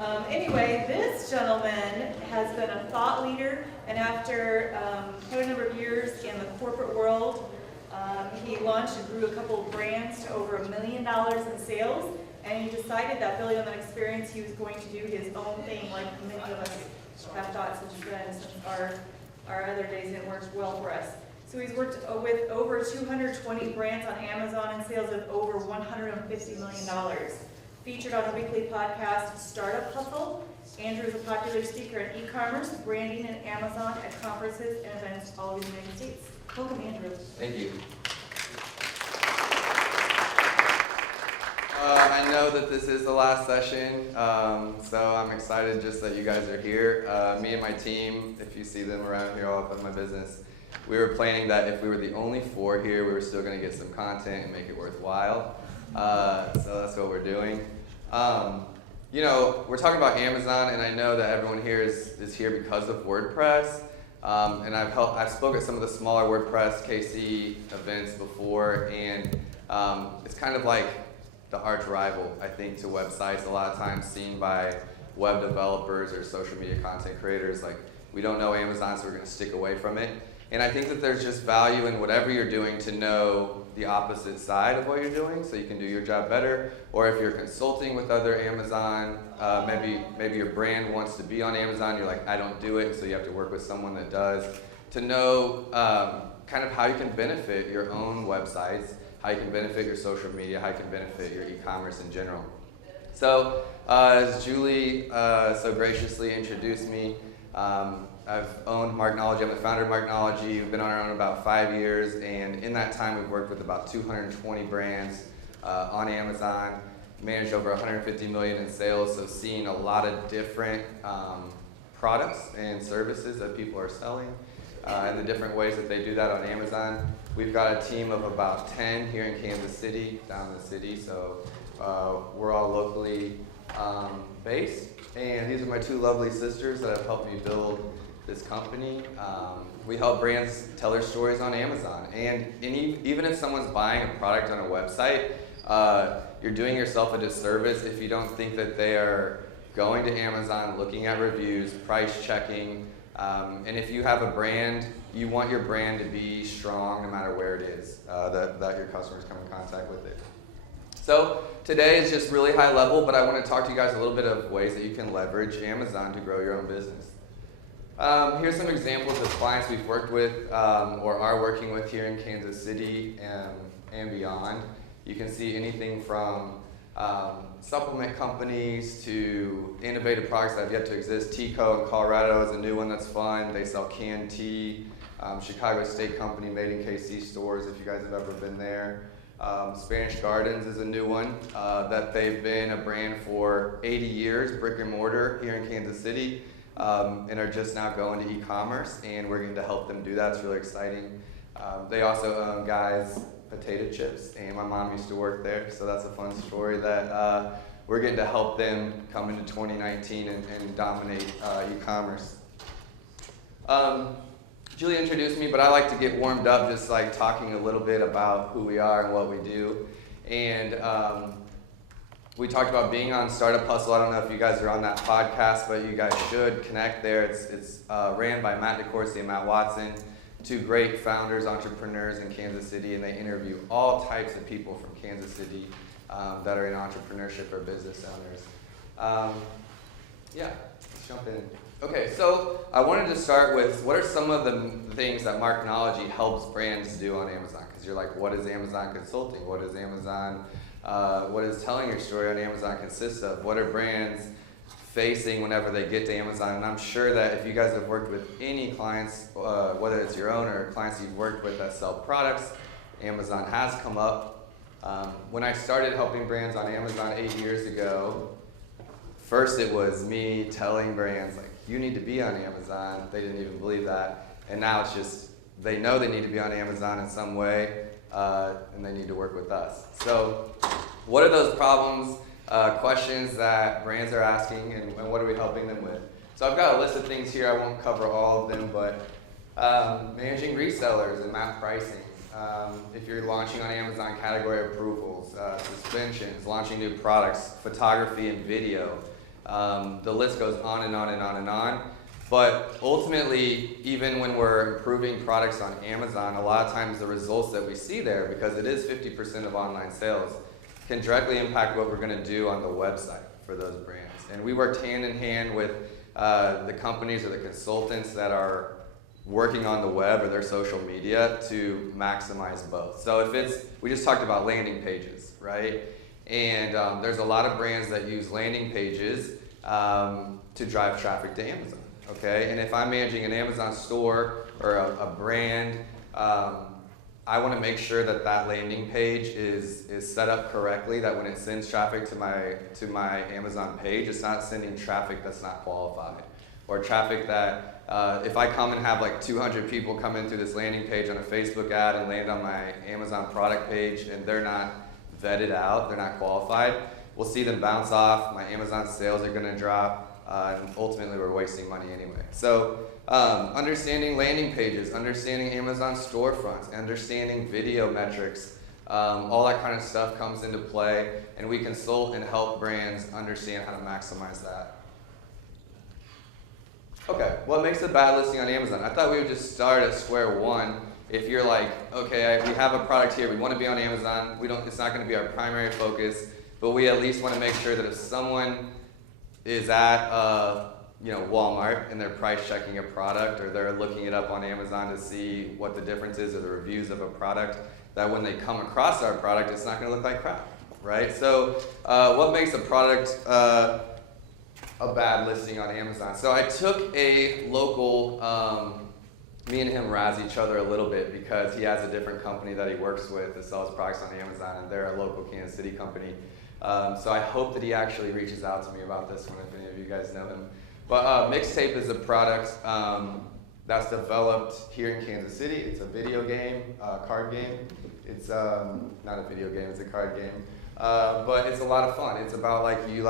Anyway, this gentleman has been a thought leader, and after quite a number of years in the corporate world, he launched and grew a couple of brands to over $1 million in sales, and he decided that building on that experience, he was going to do his own thing, like many of us have thought since our other days didn't work well for us. So he's worked with over 220 brands on Amazon and sales of over $150 million. Featured on a weekly podcast, Startup Hustle. Andrew is a popular speaker in e-commerce, branding, and Amazon at conferences and events all over the United States. Welcome, Andrew. Thank you. I know that this is the last session, so I'm excited just that you guys are here. Me and my team, if you see them around here all up in my business, we were planning that if we were the only 4 here, we were still going to get some content and make it worthwhile. So that's what we're doing. You know, we're talking about Amazon, and I know that everyone here is here because of WordPress. And I've spoken at some of the smaller WordPress KC events before, and it's kind of like the arch rival, I think, to websites. A lot of times seen by web developers or social media content creators, like, we don't know Amazon, so we're going to stick away from it. And I think that there's just value in whatever you're doing to know the opposite side of what you're doing so you can do your job better. Or if you're consulting with other Amazon, maybe your brand wants to be on Amazon, you're like, I don't do it, so you have to work with someone that does. To know kind of how you can benefit your own websites, how you can benefit your social media, how you can benefit your e-commerce in general. So as Julie so graciously introduced me, I've owned Marknology. I'm the founder of Marknology. We've been on our own about 5 years, and in that time we've worked with about 220 brands on Amazon, managed over 150 million in sales, so seeing a lot of different products and services that people are selling and the different ways that they do that on Amazon. We've got a team of about 10 here in Kansas City, down in the city, so we're all locally based. And these are my 2 lovely sisters that have helped me build this company. We help brands tell their stories on Amazon. And even if someone's buying a product on a website, you're doing yourself a disservice if you don't think that they are going to Amazon, looking at reviews, price checking. And if you have a brand, you want your brand to be strong no matter where it is that your customers come in contact with it. So today is just really high level, but I want to talk to you guys a little bit of ways that you can leverage Amazon to grow your own business. Here's some examples of clients we've worked with or are working with here in Kansas City and beyond. You can see anything from supplement companies to innovative products that have yet to exist. Tico in Colorado is a new one that's fun. They sell canned tea. Chicago State Company made in KC stores, if you guys have ever been there. Spanish Gardens is a new one that they've been a brand for 80 years, brick and mortar here in Kansas City, and are just now going to e-commerce, and we're going to help them do that. It's really exciting. They also own Guy's Potato Chips, and my mom used to work there, so that's a fun story that we're getting to help them come into 2019 and dominate e-commerce. Julie introduced me, but I like to get warmed up just like talking a little bit about who we are and what we do. And we talked about being on Startup Hustle. I don't know if you guys are on that podcast, but you guys should connect there. It's ran by Matt DeCourcy and Matt Watson, 2 great founders, entrepreneurs in Kansas City, and they interview all types of people from Kansas City that are in entrepreneurship or business owners. Yeah, let's jump in. Okay, so I wanted to start with what are some of the things that Marknology helps brands do on Amazon? Because you're like, what is Amazon Consulting? What is Amazon, what is telling your story on Amazon consist of? What are brands facing whenever they get to Amazon? And I'm sure that if you guys have worked with any clients, whether it's your own or clients you've worked with that sell products, Amazon has come up. When I started helping brands on Amazon 8 years ago, first it was me telling brands, like, you need to be on Amazon. They didn't even believe that. And now it's just, they know they need to be on Amazon in some way, and they need to work with us. So what are those problems, questions that brands are asking, and what are we helping them with? So I've got a list of things here. I won't cover all of them, but managing resellers and map pricing. If you're launching on Amazon, category approvals, suspensions, launching new products, photography and video, The list goes on and on and on and on. But ultimately, even when we're improving products on Amazon, a lot of times the results that we see there, because it is 50% of online sales, can directly impact what we're going to do on the website for those brands. And we worked hand in hand with the companies or the consultants that are working on the web or their social media to maximize both. So if it's, we just talked about landing pages, right? And there's a lot of brands that use landing pages to drive traffic to Amazon, okay? And if I'm managing an Amazon store or a brand, I want to make sure that that landing page is set up correctly, that when it sends traffic to my Amazon page, it's not sending traffic that's not qualified, or traffic that if I come and have like 200 people come into this landing page on a Facebook ad and land on my Amazon product page and they're not vetted out, they're not qualified, we'll see them bounce off, my Amazon sales are going to drop, and ultimately we're wasting money anyway. So understanding landing pages, understanding Amazon storefronts, understanding video metrics, all that kind of stuff comes into play, and we consult and help brands understand how to maximize that. Okay, what makes a bad listing on Amazon? I thought we would just start at square one. If you're like, okay, we have a product here, we want to be on Amazon, it's not going to be our primary focus, but we at least want to make sure that if someone is at Walmart and they're price checking a product, or they're looking it up on Amazon to see what the difference is or the reviews of a product, that when they come across our product, it's not going to look like crap, right? So what makes a product a bad listing on Amazon? So I took a local, me and him razz each other a little bit because he has a different company that he works with that sells products on Amazon, and they're a local Kansas City company. So I hope that he actually reaches out to me about this one if any of you guys know him. But Mixtape is a product that's developed here in Kansas City. It's a video game, card game. It's not a video game, it's a card game. But it's a lot of fun. It's about you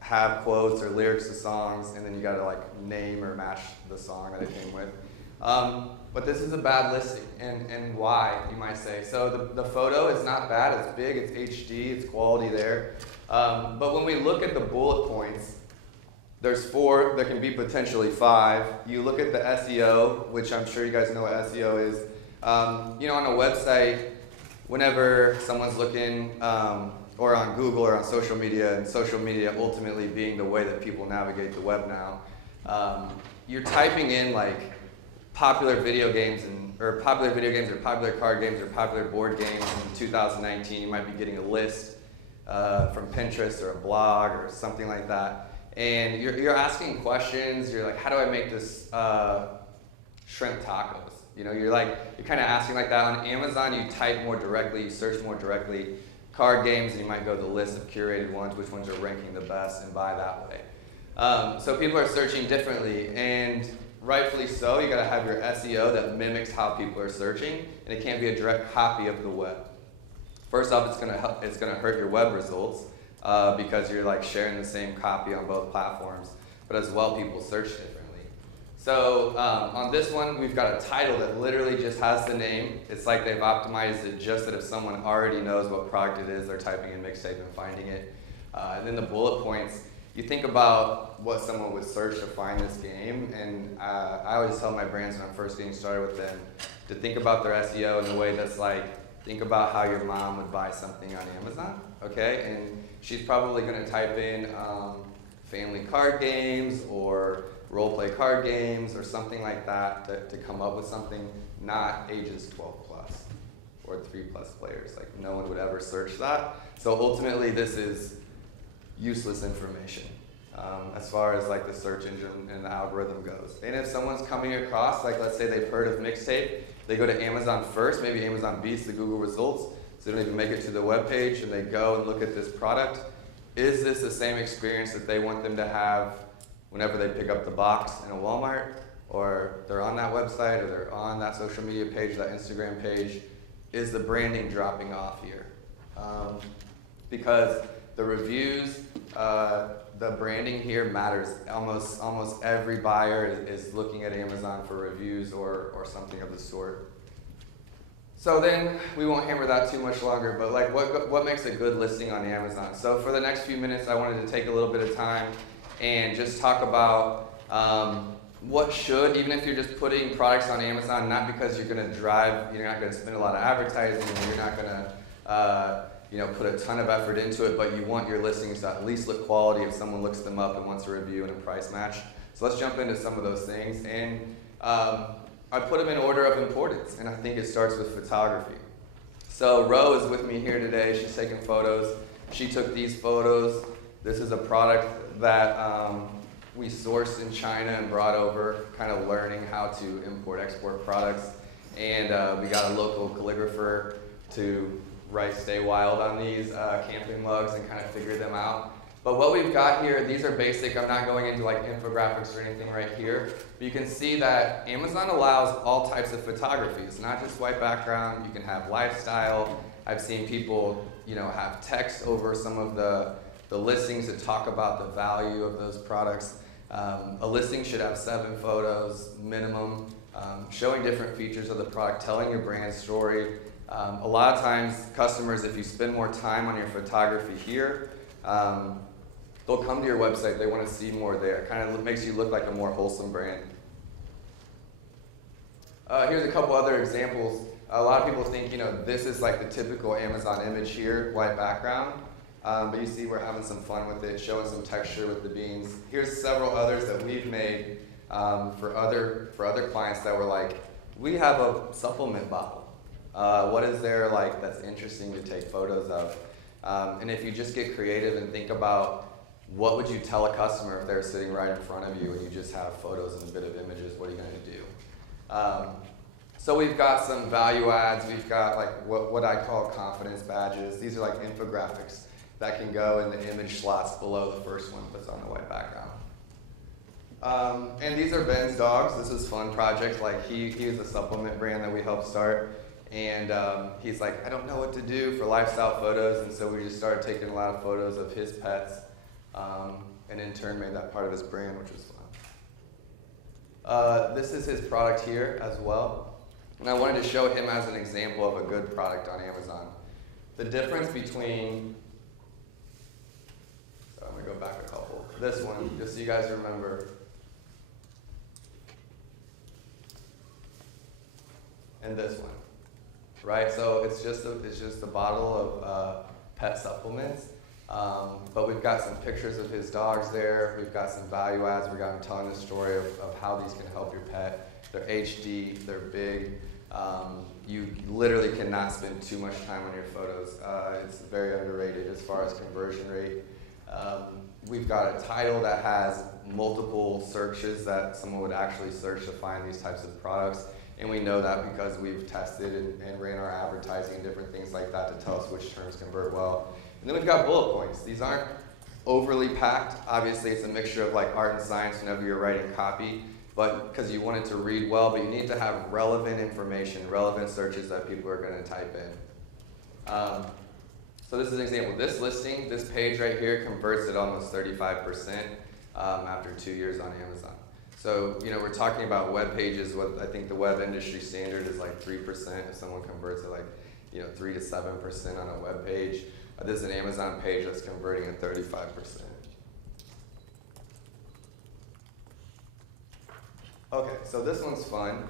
have quotes or lyrics to songs, and then you gotta name or match the song that it came with. But this is a bad listing, and why, you might say. So the photo is not bad, it's big, it's HD, it's quality there. But when we look at the bullet points, there's 4, there can be potentially 5. You look at the SEO, which I'm sure you guys know what SEO is. On a website, whenever someone's looking, or on Google or on social media, and social media ultimately being the way that people navigate the web now, you're typing in popular video games or popular card games or popular board games in 2019. You might be getting a list from Pinterest or a blog or something like that. And you're asking questions. You're like, how do I make this shrimp tacos? You're kind of asking like that. On Amazon, you type more directly, you search more directly. Card games, and you might go to the list of curated ones, which ones are ranking the best, and buy that way. So people are searching differently, and rightfully so. You got to have your SEO that mimics how people are searching, and it can't be a direct copy of the web. First off, it's going to hurt your web results because you're sharing the same copy on both platforms, but as well, people search differently. So on this one, we've got a title that literally just has the name. It's like they've optimized it just that if someone already knows what product it is, they're typing in Mixtape and finding it. And then the bullet points, you think about what someone would search to find this game, and I always tell my brands when I'm first getting started with them to think about their SEO in a way that's think about how your mom would buy something on Amazon, okay? And she's probably going to type in family card games or role-play card games or something like that to come up with something, not ages 12 plus or 3+ players. No one would ever search that. So ultimately, this is useless information as far as the search engine and the algorithm goes. And if someone's coming across, let's say they've heard of Mixtape, they go to Amazon first, maybe Amazon beats the Google results, so they don't even make it to the web page, and they go and look at this product. Is this the same experience that they want them to have whenever they pick up the box in a Walmart, or they're on that website, or they're on that social media page, that Instagram page? Is the branding dropping off here? Because the reviews, the branding here matters. Almost every buyer is looking at Amazon for reviews or something of the sort. So then, we won't hammer that too much longer, but what makes a good listing on Amazon? So for the next few minutes, I wanted to take a little bit of time and just talk about what should, even if you're just putting products on Amazon, not because you're not going to spend a lot of advertising, and you're not going to put a ton of effort into it, but you want your listings to at least look quality if someone looks them up and wants a review and a price match. So let's jump into some of those things. And I put them in order of importance, and I think it starts with photography. So Ro is with me here today. She's taking photos. She took these photos. This is a product that we sourced in China and brought over, kind of learning how to import-export products. And we got a local calligrapher to write "Stay Wild" on these camping mugs and kind of figure them out. But what we've got here, these are basic. I'm not going into like infographics or anything right here. But you can see that Amazon allows all types of photography. It's not just white background. You can have lifestyle. I've seen people, have text over some of the listings to talk about the value of those products. A listing should have 7 photos minimum, showing different features of the product, telling your brand story. A lot of times, customers, if you spend more time on your photography here, they'll come to your website. They want to see more there. It kind of makes you look like a more wholesome brand. Here's a couple other examples. A lot of people think, this is like the typical Amazon image here, white background. But you see we're having some fun with it, showing some texture with the beans. Here's several others that we've made for other clients that were like, we have a supplement bottle. What is there like that's interesting to take photos of? And if you just get creative and think about what would you tell a customer if they're sitting right in front of you and you just have photos and a bit of images, what are you going to do? So we've got some value adds. We've got like what I call confidence badges. These are like infographics that can go in the image slots below the first one that's on the white background. And these are Ben's dogs. This is a fun project. Like he is a supplement brand that we helped start. And he's like, I don't know what to do for lifestyle photos. And so we just started taking a lot of photos of his pets. And in turn made that part of his brand, which was fun. This is his product here as well. And I wanted to show him as an example of a good product on Amazon. The difference between, so I'm going to go back a couple. This one, just so you guys remember. And this one, right? So it's just a bottle of pet supplements. But we've got some pictures of his dogs there. We've got some value adds. We've got him telling the story of how these can help your pet. They're HD, they're big. You literally cannot spend too much time on your photos. It's very underrated as far as conversion rate. We've got a title that has multiple searches that someone would actually search to find these types of products. And we know that because we've tested and ran our advertising and different things like that to tell us which terms convert well. And then we've got bullet points. These aren't overly packed. Obviously, it's a mixture of like art and science whenever you're writing copy, but because you want it to read well, but you need to have relevant information, relevant searches that people are going to type in. So this is an example. This listing, this page right here converts at almost 35% after 2 years on Amazon. So, we're talking about web pages. What I think the web industry standard is like 3%. If someone converts at like, 3 to 7% on a web page. This is an Amazon page that's converting at 35%. Okay, so this one's fun.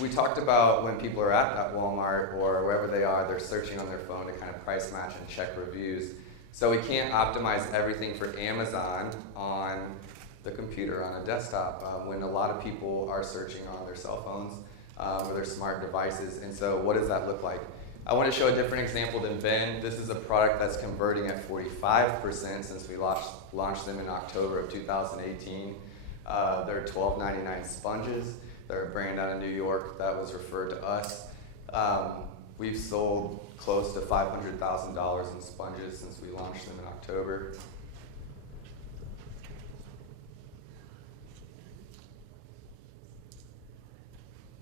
We talked about when people are at that Walmart or wherever they are, they're searching on their phone to kind of price match and check reviews. So we can't optimize everything for Amazon on the computer, on a desktop, when a lot of people are searching on their cell phones or their smart devices. And so what does that look like? I want to show a different example than Ben. This is a product that's converting at 45% since we launched them in October of 2018. They're $12.99 sponges. They're a brand out of New York that was referred to us. We've sold close to $500,000 in sponges since we launched them in October.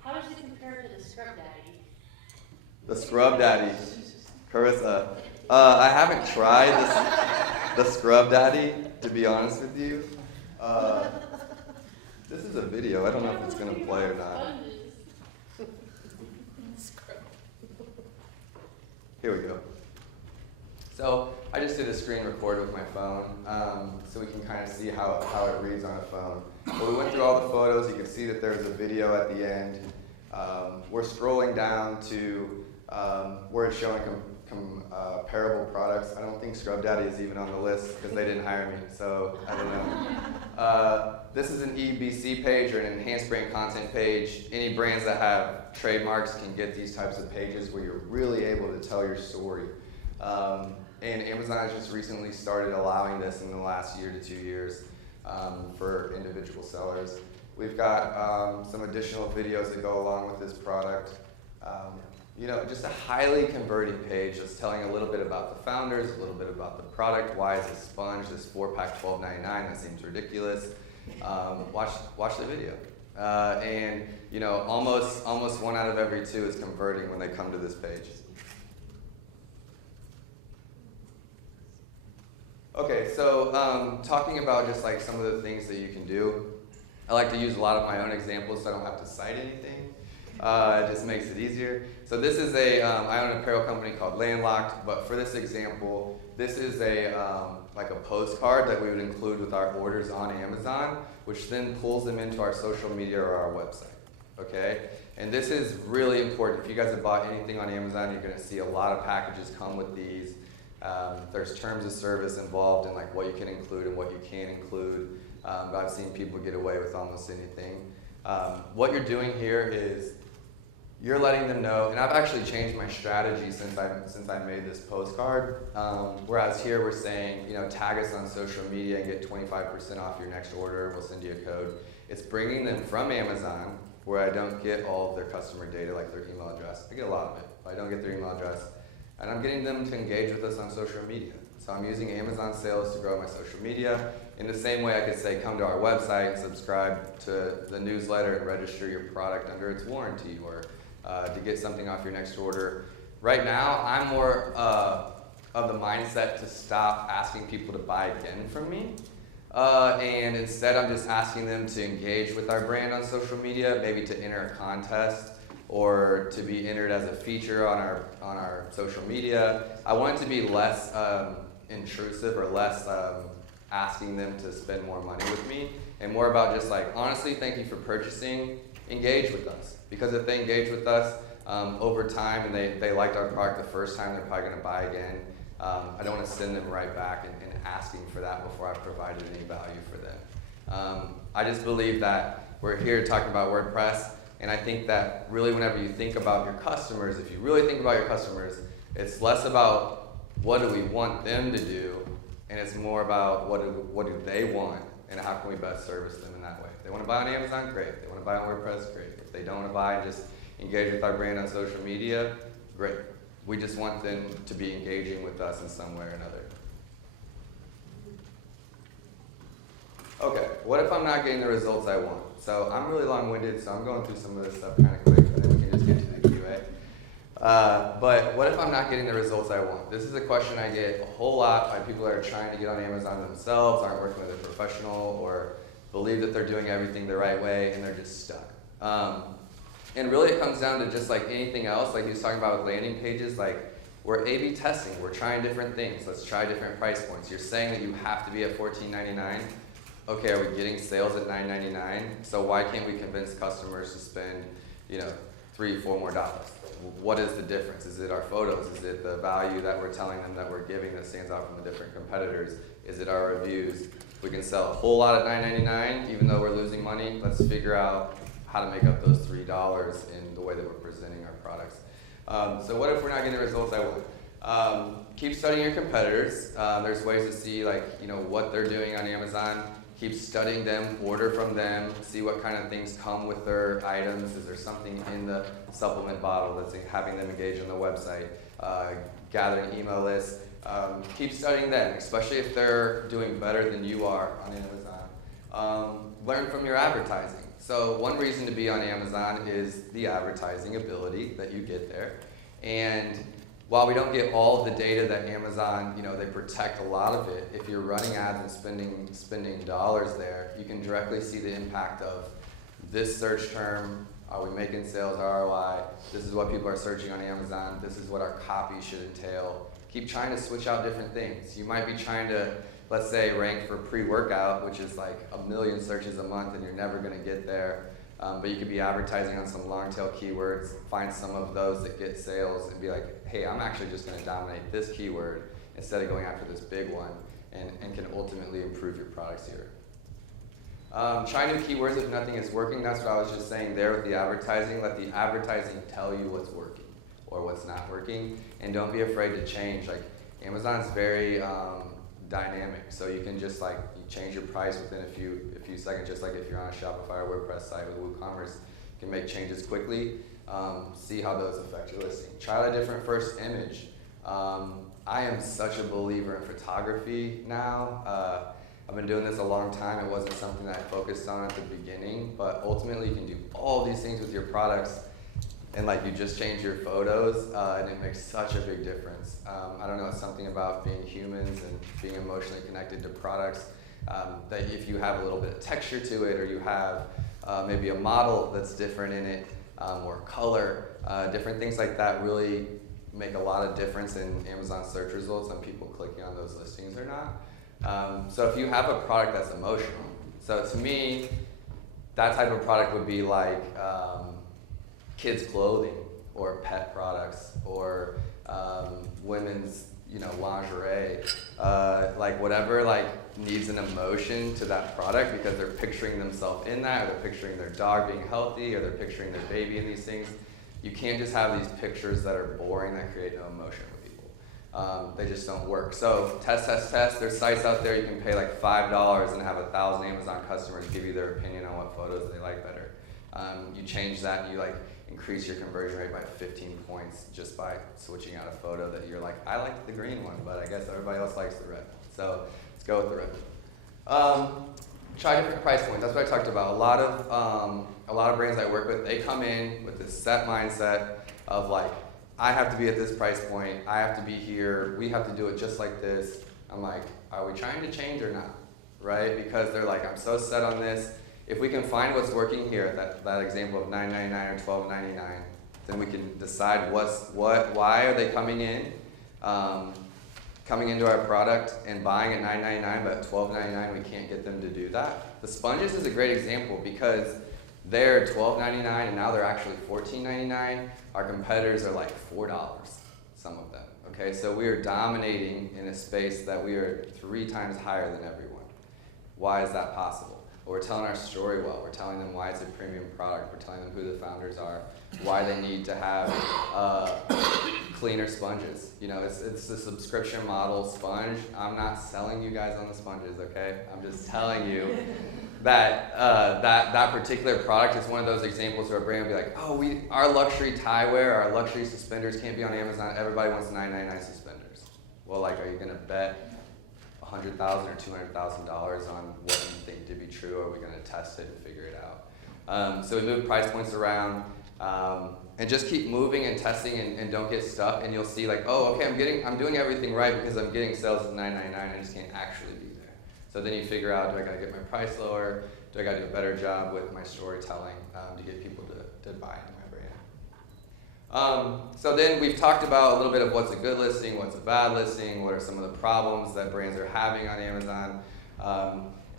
How does it compare to the Scrub Daddy? The Scrub Daddy, Carissa. I haven't tried the Scrub Daddy, to be honest with you. This is a video. I don't know if it's going to play or not. Here we go. So I just did a screen record with my phone, so we can kind of see how it reads on a phone. But we went through all the photos. You can see that there's a video at the end. We're scrolling down to where it's showing comparable products. I don't think Scrub Daddy is even on the list because they didn't hire me, so I don't know. This is an EBC page or an enhanced brand content page. Any brands that have trademarks can get these types of pages where you're really able to tell your story. And Amazon has just recently started allowing this in the last year to 2 years for individual sellers. We've got some additional videos that go along with this product. You know, just a highly converting page that's telling a little bit about the founders, a little bit about the product. Why is a sponge, this 4-pack $12.99? That seems ridiculous. Watch the video. And you know, almost 1 out of every 2 is converting when they come to this page. Okay, so talking about just like some of the things that you can do. I like to use a lot of my own examples so I don't have to cite anything. It just makes it easier. So this is I own an apparel company called Landlocked, but for this example, this is like a postcard that we would include with our orders on Amazon, which then pulls them into our social media or our website, okay? And this is really important. If you guys have bought anything on Amazon, you're gonna see a lot of packages come with these. There's terms of service involved in like what you can include and what you can't include. But I've seen people get away with almost anything. What you're doing here is you're letting them know, and I've actually changed my strategy since I made this postcard. Whereas here we're saying, you know, tag us on social media and get 25% off your next order. We'll send you a code. It's bringing them from Amazon, where I don't get all of their customer data, like their email address. I get a lot of it, but I don't get their email address. And I'm getting them to engage with us on social media. So I'm using Amazon sales to grow my social media. In the same way I could say, come to our website and subscribe to the newsletter and register your product under its warranty, or to get something off your next order. Right now, I'm more of the mindset to stop asking people to buy again from me. And instead, I'm just asking them to engage with our brand on social media, maybe to enter a contest, or to be entered as a feature on our social media. I want it to be less intrusive, or less asking them to spend more money with me, and more about just like, honestly, thank you for purchasing, engage with us. Because if they engage with us over time and they liked our product the first time, they're probably gonna buy again. I don't wanna send them right back and asking for that before I've provided any value for them. I just believe that we're here talking about WordPress. And I think that really whenever you think about your customers, if you really think about your customers, it's less about what do we want them to do, and it's more about what do they want, and how can we best service them in that way. If they want to buy on Amazon, great. If they want to buy on WordPress, great. If they don't want to buy and just engage with our brand on social media, great. We just want them to be engaging with us in some way or another. Okay, what if I'm not getting the results I want? So I'm really long-winded, so I'm going through some of this stuff kind of quick, and then we can just get to the QA. But what if I'm not getting the results I want? This is a question I get a whole lot by people that are trying to get on Amazon themselves, aren't working with a professional, or believe that they're doing everything the right way, and they're just stuck. And really it comes down to just like anything else, like he was talking about with landing pages, like we're A/B testing, we're trying different things, let's try different price points. You're saying that you have to be at $14.99. Okay, are we getting sales at $9.99? So why can't we convince customers to spend, you know, $3, $4 more? What is the difference? Is it our photos? Is it the value that we're telling them that we're giving that stands out from the different competitors? Is it our reviews? We can sell a whole lot at $9.99, even though we're losing money. Let's figure out how to make up those $3 in the way that we're presenting our products. So what if we're not getting the results I want? Keep studying your competitors. There's ways to see like, you know, what they're doing on Amazon. Keep studying them, order from them, see what kind of things come with their items. Is there something in the supplement bottle that's having them engage on the website? Gathering email lists. Keep studying them, especially if they're doing better than you are on Amazon. Learn from your advertising. So one reason to be on Amazon is the advertising ability that you get there. And while we don't get all of the data that Amazon, you know, they protect a lot of it, if you're running ads and spending dollars there, you can directly see the impact of this search term. Are we making sales ROI? This is what people are searching on Amazon. This is what our copy should entail. keep trying to switch out different things. You might be trying to, let's say, rank for pre-workout, which is like 1 million searches a month and you're never gonna get there. But you could be advertising on some long tail keywords, find some of those that get sales and be like, hey, I'm actually just gonna dominate this keyword instead of going after this big one, and can ultimately improve your products here. Try new keywords if nothing is working. That's what I was just saying there with the advertising. Let the advertising tell you what's working or what's not working, and don't be afraid to change. Like, Amazon's very dynamic, so you can just like you change your price within a few seconds, just like if you're on a Shopify or WordPress site with WooCommerce, you can make changes quickly. See how those affect your listing. Try out a different first image. I am such a believer in photography now. I've been doing this a long time. It wasn't something that I focused on at the beginning, but ultimately you can do all these things with your products, and like you just change your photos, and it makes such a big difference. I don't know, it's something about being humans and being emotionally connected to products, that if you have a little bit of texture to it, or you have maybe a model that's different in it, or color, different things like that really make a lot of difference in Amazon search results and people clicking on those listings or not. So if you have a product that's emotional, so to me, that type of product would be like kids clothing or pet products or women's, lingerie, like whatever like needs an emotion to that product because they're picturing themselves in that, or they're picturing their dog being healthy, or they're picturing their baby in these things. You can't just have these pictures that are boring that create no emotion with people. They just don't work. So test. There's sites out there you can pay like $5 and have 1,000 Amazon customers give you their opinion on what photos they like better. You change that and you like increase your conversion rate by 15 points just by switching out a photo that you're like, I like the green one, but I guess everybody else likes the red one. So let's go with the red one. Try different price points. That's what I talked about. A lot of brands I work with, they come in with this set mindset of like, I have to be at this price point, I have to be here, we have to do it just like this. I'm like, are we trying to change or not? Right? Because they're like, I'm so set on this. If we can find what's working here, that example of $9.99 or $12.99, then we can decide why are they coming into our product and buying at $9.99, but at $12.99 we can't get them to do that. The sponges is a great example because they're $12.99 and now they're actually $14.99. Our competitors are like $4, some of them. Okay, so we are dominating in a space that we are 3 times higher than everyone. Why is that possible? Well, we're telling our story well. We're telling them why it's a premium product. We're telling them who the founders are, why they need to have cleaner sponges. It's a subscription model sponge. I'm not selling you guys on the sponges, okay? I'm just telling you that that particular product is one of those examples where a brand will be like, oh, our luxury tie wear, our luxury suspenders can't be on Amazon. Everybody wants $9.99 suspenders. Well, like, are you gonna bet $100,000 or $200,000 on what you think to be true, or are we going to test it and figure it out? So we move price points around and just keep moving and testing and don't get stuck, and you'll see like, oh, okay, I'm doing everything right because I'm getting sales at $9.99. I just can't actually be there. So then you figure out, do I got to get my price lower? Do I got to do a better job with my storytelling to get people to buy into my brand? So then we've talked about a little bit of what's a good listing, what's a bad listing, what are some of the problems that brands are having on Amazon,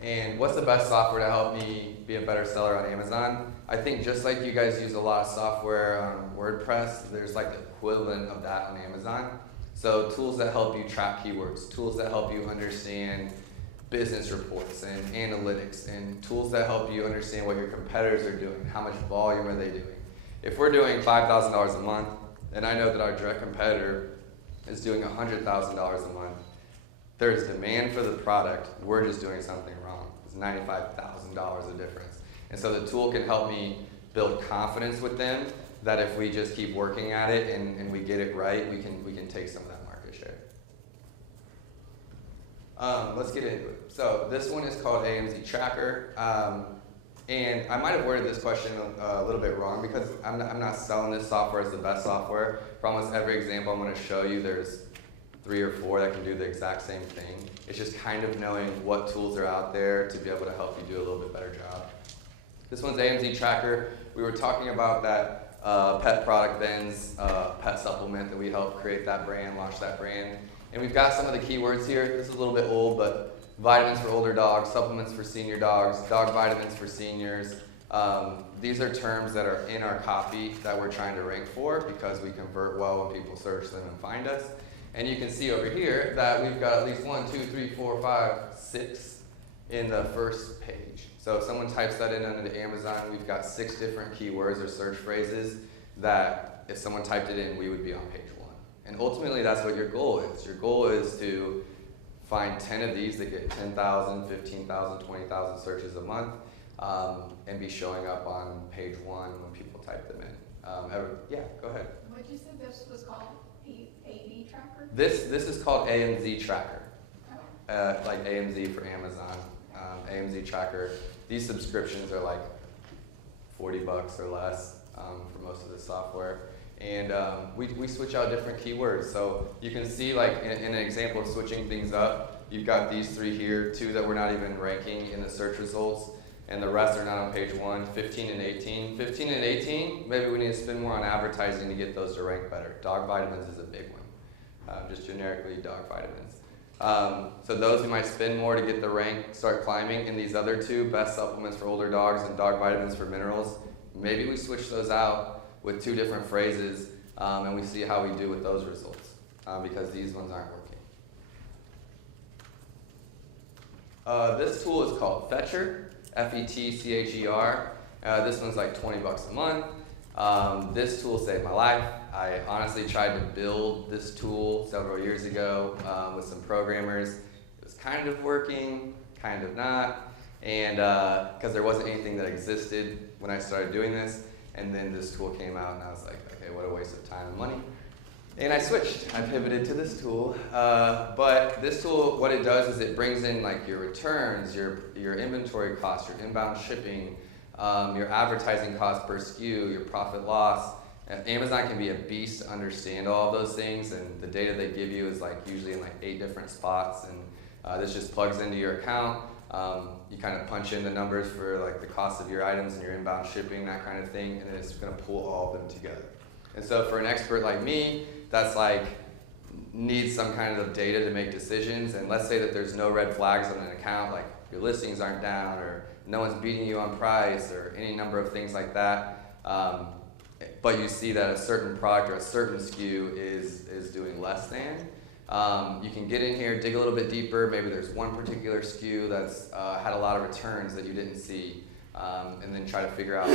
and what's the best software to help me be a better seller on Amazon. I think just like you guys use a lot of software on WordPress, there's like the equivalent of that on Amazon. So tools that help you track keywords, tools that help you understand business reports and analytics, and tools that help you understand what your competitors are doing, how much volume are they doing. If we're doing $5,000 a month, and I know that our direct competitor is doing $100,000 a month, there's demand for the product, we're just doing something wrong. It's $95,000 of difference. And so the tool can help me build confidence with them that if we just keep working at it and we get it right, we can take some of that market share. Let's get into it. So this one is called AMZ Tracker. And I might have worded this question a little bit wrong because I'm not selling this software as the best software. For almost every example I'm going to show you, there's 3 or 4 that can do the exact same thing. It's just kind of knowing what tools are out there to be able to help you do a little bit better job. This one's AMZ Tracker. We were talking about that pet product bins, pet supplement that we helped create that brand, launch that brand. And we've got some of the keywords here. This is a little bit old, but vitamins for older dogs, supplements for senior dogs, dog vitamins for seniors. These are terms that are in our copy that we're trying to rank for because we convert well when people search them and find us. And you can see over here that we've got at least 1, 2, 3, 4, 5, 6 in the first page. So if someone types that in under Amazon, we've got 6 different keywords or search phrases that if someone typed it in, we would be on page 1. And ultimately, that's what your goal is. Your goal is to find 10 of these that get 10,000, 15,000, 20,000 searches a month, and be showing up on page 1 when people type them in. Yeah, go ahead. What did you say this was called? AV tracker? This is called AMZ Tracker, like AMZ for Amazon. AMZ Tracker. These subscriptions are like $40 or less for most of the software. And we switch out different keywords. So you can see, like in an example of switching things up, you've got these 3 here, 2 that we're not even ranking in the search results, and the rest are not on page 1, 15 and 18. 15 and 18, maybe we need to spend more on advertising to get those to rank better. Dog vitamins is a big one, just generically dog vitamins. So those we might spend more to get the rank start climbing. And these other 2, best supplements for older dogs and dog vitamins for minerals, maybe we switch those out with 2 different phrases, and we see how we do with those results, because these ones aren't working. This tool is called Fetcher, F-E-T-C-H-E-R. This one's like $20 a month. This tool saved my life. I honestly tried to build this tool several years ago with some programmers. It was kind of working, kind of not, and because there wasn't anything that existed when I started doing this. And then this tool came out, and I was like, okay, what a waste of time and money. And I switched. I pivoted to this tool. But this tool, what it does is it brings in like your returns, your inventory costs, your inbound shipping, your advertising costs per SKU, your profit loss. Amazon can be a beast to understand all of those things, and the data they give you is like usually in like 8 different spots, and this just plugs into your account. You kind of punch in the numbers for like the cost of your items and your inbound shipping, that kind of thing, and then it's going to pull all of them together. And so for an expert like me, that's like needs some kind of data to make decisions. And let's say that there's no red flags on an account, like your listings aren't down, or no one's beating you on price, or any number of things like that. But you see that a certain product or a certain SKU is doing less than. You can get in here, dig a little bit deeper. Maybe there's one particular SKU that's had a lot of returns that you didn't see, and then try to figure out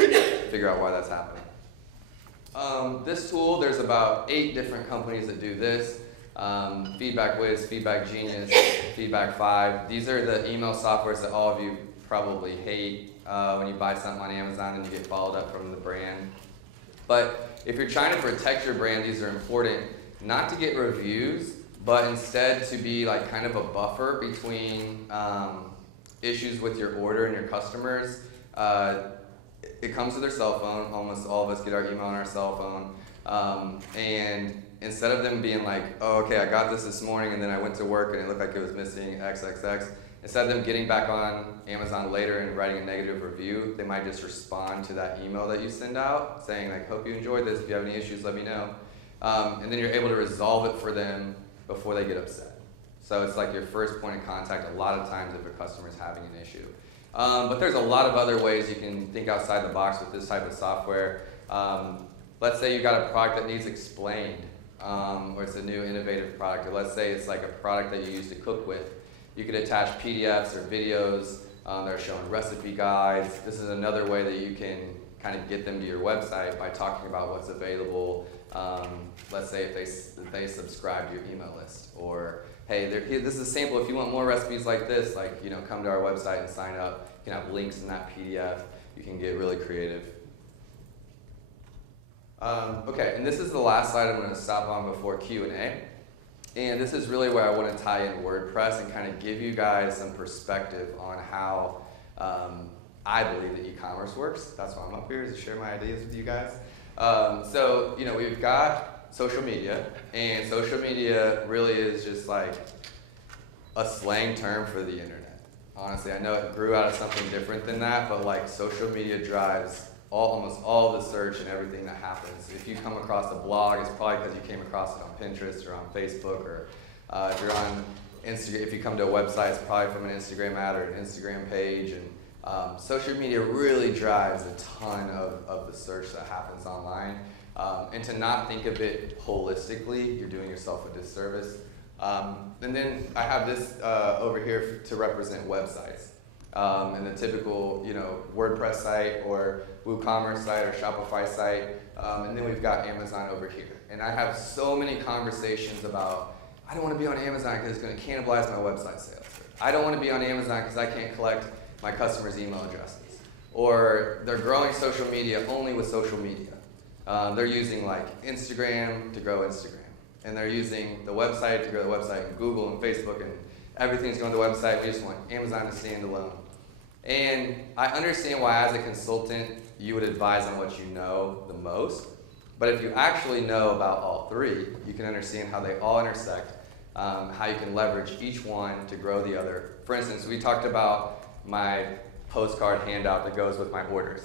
why that's happening. This tool, there's about 8 different companies that do this. Feedback Wiz, Feedback Genius, Feedback 5. These are the email softwares that all of you probably hate when you buy something on Amazon and you get followed up from the brand. But if you're trying to protect your brand, these are important, not to get reviews, but instead to be like kind of a buffer between issues with your order and your customers. It comes to their cell phone. Almost all of us get our email on our cell phone. And instead of them being like, oh, okay, I got this morning, and then I went to work and it looked like it was missing XXX, instead of them getting back on Amazon later and writing a negative review, they might just respond to that email that you send out saying like, hope you enjoyed this. If you have any issues, let me know. And then you're able to resolve it for them before they get upset. So it's like your first point of contact a lot of times if a customer is having an issue. But there's a lot of other ways you can think outside the box with this type of software. Let's say you've got a product that needs explained, or it's a new innovative product, or let's say it's like a product that you use to cook with. You could attach PDFs or videos that are showing recipe guides. This is another way that you can kind of get them to your website by talking about what's available. Let's say if they subscribe to your email list, or hey, this is a sample. If you want more recipes like this, like come to our website and sign up. You can have links in that PDF. You can get really creative. Okay, and this is the last slide I'm going to stop on before Q&A. And this is really where I want to tie in WordPress and kind of give you guys some perspective on how I believe that e-commerce works. That's why I'm up here, is to share my ideas with you guys. So we've got social media, and social media really is just like a slang term for the internet. Honestly, I know it grew out of something different than that, but like social media drives almost all the search and everything that happens. If you come across a blog, it's probably because you came across it on Pinterest or on Facebook, or if you're on Instagram, if you come to a website, it's probably from an Instagram ad or an Instagram page. And social media really drives a ton of the search that happens online. And to not think of it holistically, you're doing yourself a disservice. And then I have this over here to represent websites. And the typical, WordPress site or WooCommerce site or Shopify site. And then we've got Amazon over here. And I have so many conversations about, I don't want to be on Amazon because it's going to cannibalize my website sales. I don't want to be on Amazon because I can't collect my customers' email addresses. Or they're growing social media only with social media. They're using like Instagram to grow Instagram. And they're using the website to grow the website, and Google and Facebook, and everything's going to the website. We just want Amazon to stand alone. And I understand why, as a consultant, you would advise on what you know the most. But if you actually know about all three, you can understand how they all intersect, how you can leverage each one to grow the other. For instance, we talked about my postcard handout that goes with my orders.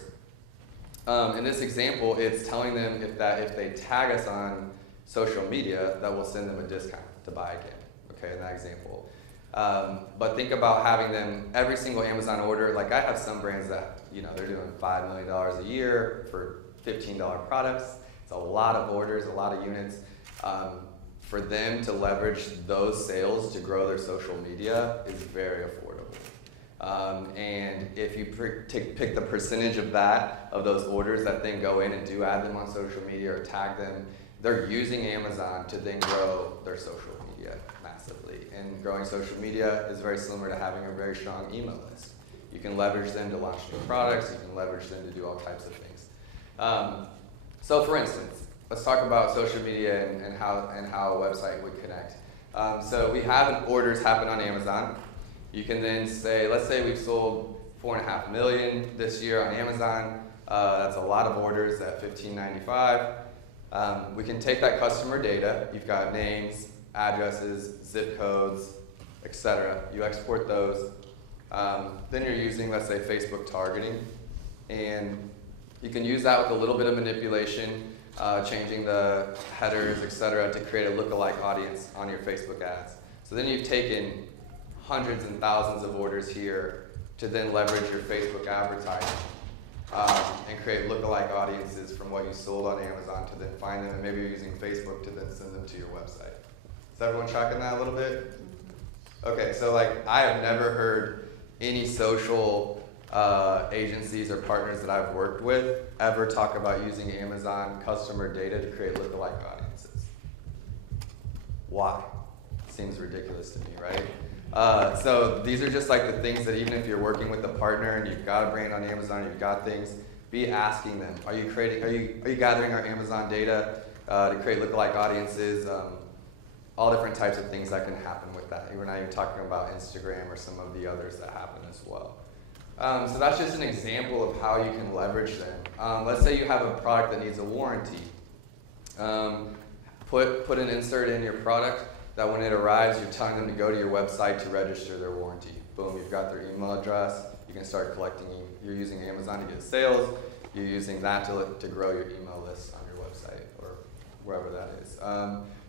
In this example, it's telling them if they tag us on social media, that will send them a discount to buy again, okay, in that example. But think about having them, every single Amazon order, like I have some brands that, they're doing $5 million a year for $15 products. It's a lot of orders, a lot of units. For them to leverage those sales to grow their social media is very affordable. And if you pick the percentage of those orders that then go in and do add them on social media or tag them, they're using Amazon to then grow their social media massively. And growing social media is very similar to having a very strong email list. You can leverage them to launch new products. You can leverage them to do all types of things. So for instance, let's talk about social media and how a website would connect. So we have orders happen on Amazon. You can then say, let's say we've sold 4.5 million this year on Amazon. That's a lot of orders at $15.95. We can take that customer data. You've got names, addresses, zip codes, etc. You export those. Then you're using, let's say, Facebook targeting. And you can use that with a little bit of manipulation, changing the headers, etc., to create a lookalike audience on your Facebook ads. So then you've taken hundreds and thousands of orders here to then leverage your Facebook advertising. And create lookalike audiences from what you sold on Amazon to then find them, and maybe you're using Facebook to then send them to your website. Is everyone tracking that a little bit? Okay, so I have never heard any social agencies or partners that I've worked with ever talk about using Amazon customer data to create lookalike audiences. Why? Seems ridiculous to me, right? So these are just the things that even if you're working with a partner and you've got a brand on Amazon, you've got things, be asking them, are you gathering our Amazon data to create lookalike audiences? All different types of things that can happen with that. We're not even talking about Instagram or some of the others that happen as well. So that's just an example of how you can leverage them. Let's say you have a product that needs a warranty. Put an insert in your product that when it arrives, you're telling them to go to your website to register their warranty. Boom, you've got their email address. You can start collecting. You're using Amazon to get sales. You're using that to grow your email list on your website or wherever that is.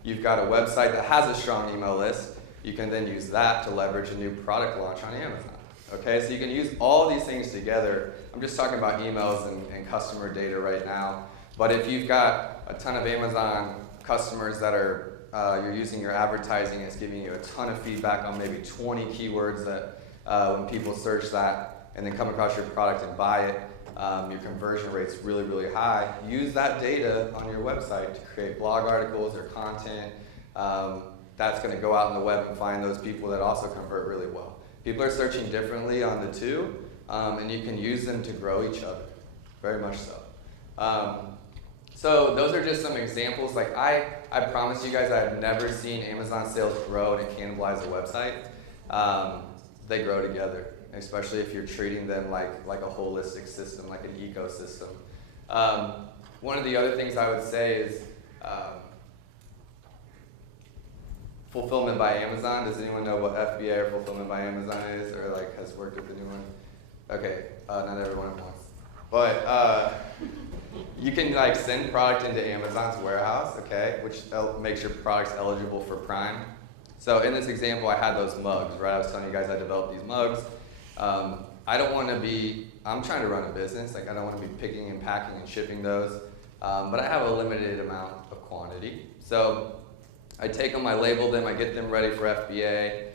You've got a website that has a strong email list. You can then use that to leverage a new product launch on Amazon. Okay, so you can use all these things together. I'm just talking about emails and customer data right now. But if you've got a ton of Amazon customers that are you're using your advertising, it's giving you a ton of feedback on maybe 20 keywords that when people search that and then come across your product and buy it, your conversion rate's really, really high. Use that data on your website to create blog articles or content that's going to go out on the web and find those people that also convert really well. People are searching differently on the two, and you can use them to grow each other, very much so. So those are just some examples. I promise you guys, I've never seen Amazon sales grow and it cannibalize a website. They grow together, especially if you're treating them like a holistic system, like an ecosystem. One of the other things I would say is fulfillment by Amazon. Does anyone know what FBA or fulfillment by Amazon is, or has worked with anyone? Okay, not everyone at once. But You can like send product into Amazon's warehouse, okay, which makes your products eligible for Prime. So in this example, I had those mugs, right? I was telling you guys I developed these mugs. I don't want to be, I'm trying to run a business, like I don't want to be picking and packing and shipping those, but I have a limited amount of quantity. So I take them, I label them, I get them ready for FBA,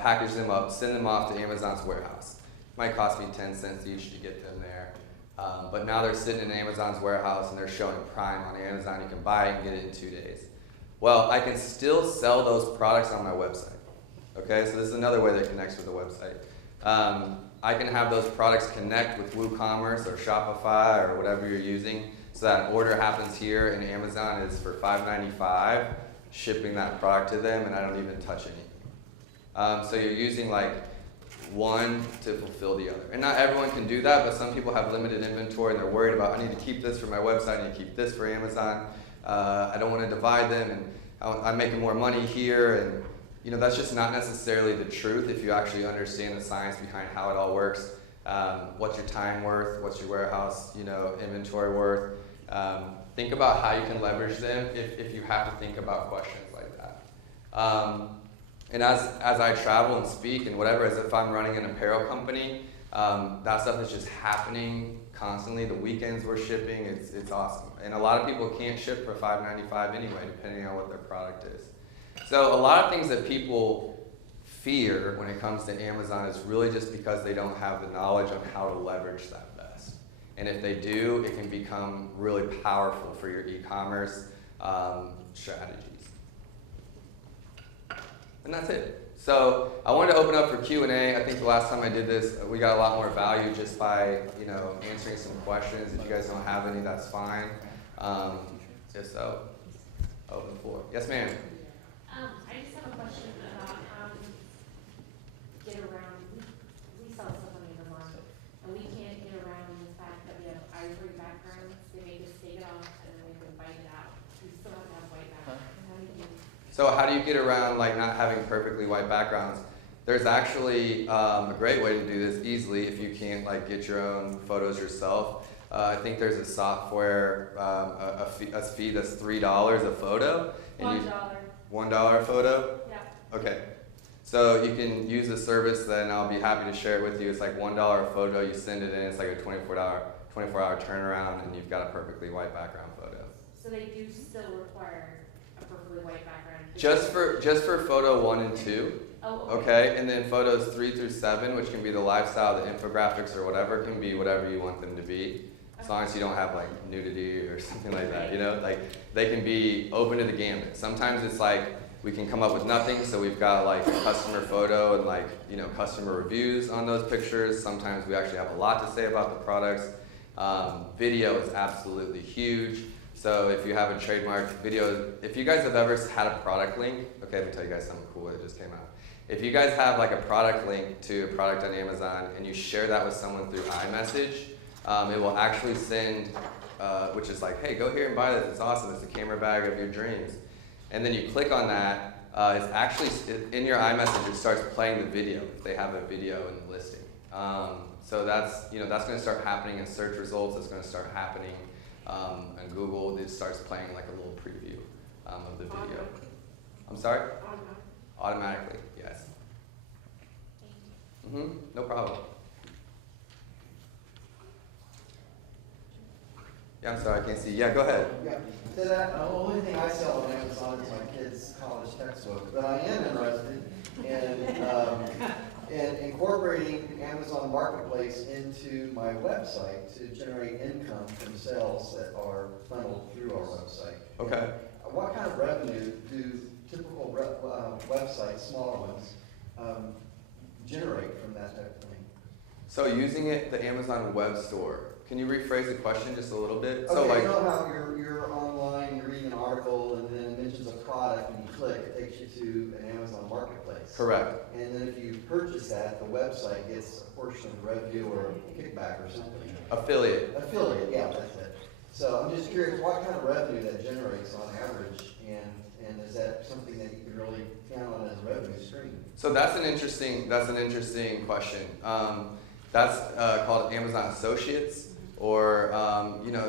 package them up, send them off to Amazon's warehouse. Might cost me 10 cents each to get them there. But now they're sitting in Amazon's warehouse and they're showing Prime on Amazon. You can buy it and get it in 2 days. Well, I can still sell those products on my website. Okay, so this is another way that connects with the website. I can have those products connect with WooCommerce or Shopify or whatever you're using, so that order happens here and Amazon is for $5.95, shipping that product to them, and I don't even touch anything. So you're using like one to fulfill the other. And not everyone can do that, but some people have limited inventory and they're worried about, I need to keep this for my website, I need to keep this for Amazon. I don't want to divide them, and I'm making more money here, and you know, that's just not necessarily the truth if you actually understand the science behind how it all works. What's your time worth? What's your warehouse, you know, inventory worth? Think about how you can leverage them if you have to think about questions like that. And as I travel and speak and whatever, as if I'm running an apparel company, that stuff is just happening constantly. The weekends we're shipping, it's awesome. And a lot of people can't ship for $5.95 anyway, depending on what their product is. So a lot of things that people fear when it comes to Amazon is really just because they don't have the knowledge on how to leverage that best. And if they do, it can become really powerful for your e-commerce strategies. And that's it. So I wanted to open up for Q&A. I think the last time I did this, we got a lot more value just by, you know, answering some questions. If you guys don't have any, that's fine. If so, open the floor. Yes, ma'am. I just have a question about how to get around, we sell stuff on Amazon, and we can't get around the fact that we have ivory backgrounds. They make us take it off, and then we have to white it out. We still have to have white backgrounds. How do you So how do you get around like not having perfectly white backgrounds? There's actually a great way to do this easily if you can't like get your own photos yourself. I think there's a software, a fee that's $3 a photo. And $1. $1 a photo? Yeah. Okay. So you can use the service, then I'll be happy to share it with you. It's like $1 a photo, you send it in, it's like a 24-hour turnaround, and you've got a perfectly white background photo. So they do still require a perfectly white background? Just for photo 1 and 2. Oh, Okay, and then photos 3 through 7, which can be the lifestyle, the infographics, or whatever, can be whatever you want them to be. As long as you don't have like nudity or something like that, you know, like they can be open to the gamut. Sometimes it's like we can come up with nothing, so we've got like a customer photo and like, you know, customer reviews on those pictures. Sometimes we actually have a lot to say about the products. Video is absolutely huge. So if you have a trademark video, if you guys have ever had a product link, okay, let me tell you guys something cool that just came out. If you guys have like a product link to a product on Amazon and you share that with someone through iMessage, it will actually send, which is like, hey, go here and buy this, it's awesome, it's the camera bag of your dreams. And then you click on that, it's actually, in your iMessage, it starts playing the video, if they have a video in the listing. So that's, you know, that's gonna start happening in search results, it's gonna start happening on Google, it starts playing like a little preview of the video. I'm sorry? Automatically, yes. No problem. Yeah, I'm sorry, I can't see. Yeah, go ahead. Yeah, so that, the only thing I sell on Amazon is my kids' college textbook, but I am interested in incorporating Amazon Marketplace into my website to generate income from sales that are funneled through our website. Okay. What kind of revenue do typical websites, smaller ones, generate from that type of thing? So using it, the Amazon web store. Can you rephrase the question just a little bit? Okay, So like, you know how you're online, you're reading an article, and then it mentions a product, and you click, it takes you to an Amazon Marketplace. correct. And then if you purchase that, the website gets a portion of the revenue or a kickback or something. Affiliate. Affiliate, yeah, that's it. So I'm just curious, what kind of revenue that generates on average, and is that something that you can really count on as a revenue stream? So that's an interesting question. That's called Amazon Associates. Or, you know,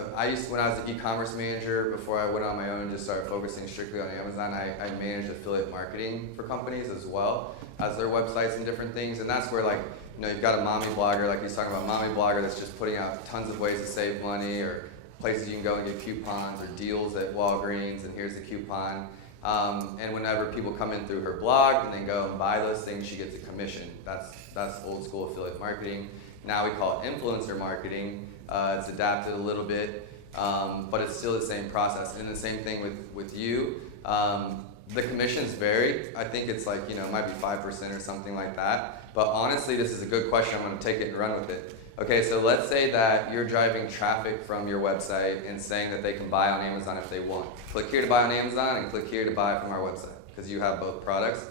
when I was an e-commerce manager, before I went on my own and just started focusing strictly on Amazon, I managed affiliate marketing for companies as well as their websites and different things. And that's where, like, you know, you've got a mommy blogger, like he's talking about, mommy blogger that's just putting out tons of ways to save money, or places you can go and get coupons or deals at Walgreens, and here's the coupon. And whenever people come in through her blog and then go and buy those things, she gets a commission. That's old school affiliate marketing. Now we call it influencer marketing. It's adapted a little bit, but it's still the same process. And the same thing with you. The commissions vary. I think it's like, you know, it might be 5% or something like that. But honestly, this is a good question. I'm going to take it and run with it. Okay, so let's say that you're driving traffic from your website and saying that they can buy on Amazon if they want. Click here to buy on Amazon and click here to buy from our website, because you have both products.